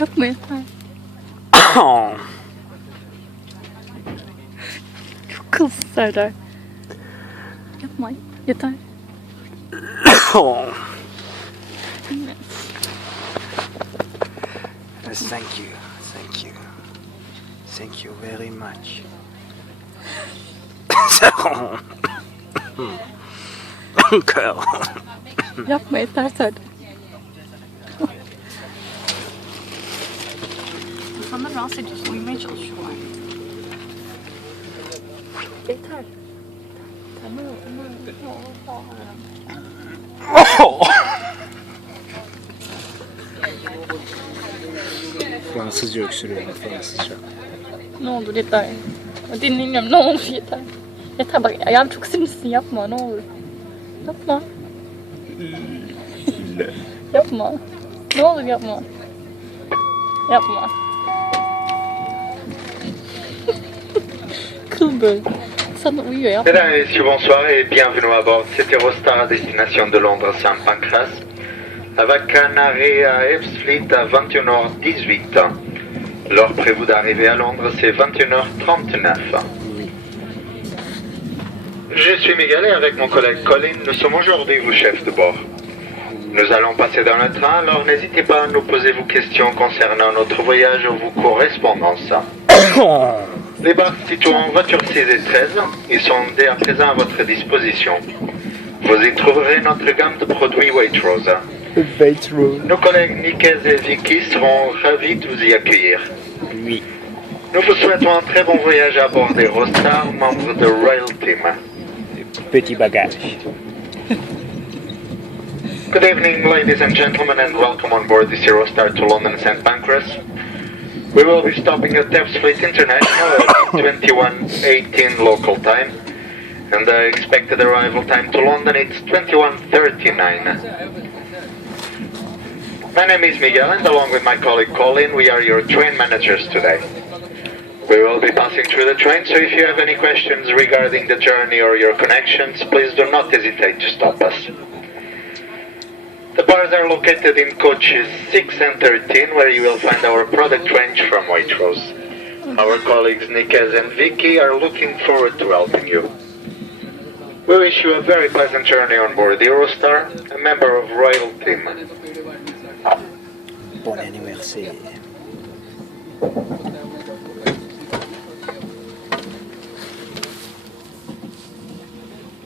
Yapma yeter. Çok kılsız Serdar. Yapma yeter. Yes, thank you. Thank you. Thank you very much. Kör. Yapma yeter Serdar. İnsanlar rahatsız ediyorsun. Uyumaya çalışıyorlar. Yeter. Tamam. Fransızca öksürüyorum, Fransızca. Ne olur yeter. Dinlemiyorum. Ne olur yeter. Yeter bak ayağım çok sinirlisin. Yapma ne olur. Yapma. Yapma. Ne olur yapma. Yapma. Kıl böyle. Sana uyuyor yapma. Mesdames et messieurs, bonsoir et bienvenue à bord de cet Eurostar à destination de Londres Saint-Pancras avec un arrêt à Ebbsfleet à 21h18. L'heure prévue d'arriver à Londres c'est 21h39. Je suis Miguel et avec mon collègue Colin, nous sommes aujourd'hui vos chefs de bord. Nous allons passer dans le train, alors n'hésitez pas à nous poser vos questions concernant notre voyage ou vos correspondances. Les bars situés en voiture 6 et 13, ils sont dès à présent à votre disposition. Vous y trouverez notre gamme de produits Waitrose. Nos collègues Nikez et Vicky seront ravis de vous y accueillir. Oui. Nous vous souhaitons un très bon voyage à bord des Eurostar, membres de Royal Team. Petit bagage. Good evening, ladies and gentlemen, and welcome on board this Eurostar to London St. Pancras. We will be stopping at Ebbsfleet International at 21:18 local time, and the expected arrival time to London is 21:39. My name is Miguel, and along with my colleague Colin, we are your train managers today. We will be passing through the train, so if you have any questions regarding the journey or your connections, please do not hesitate to stop us. The bars are located in coaches 6 and 13, where you will find our product range from Waitrose. Our colleagues Nikez and Vicky are looking forward to helping you. We wish you a very pleasant journey on board the Eurostar, a member of Royal Team. Bon anniversaire.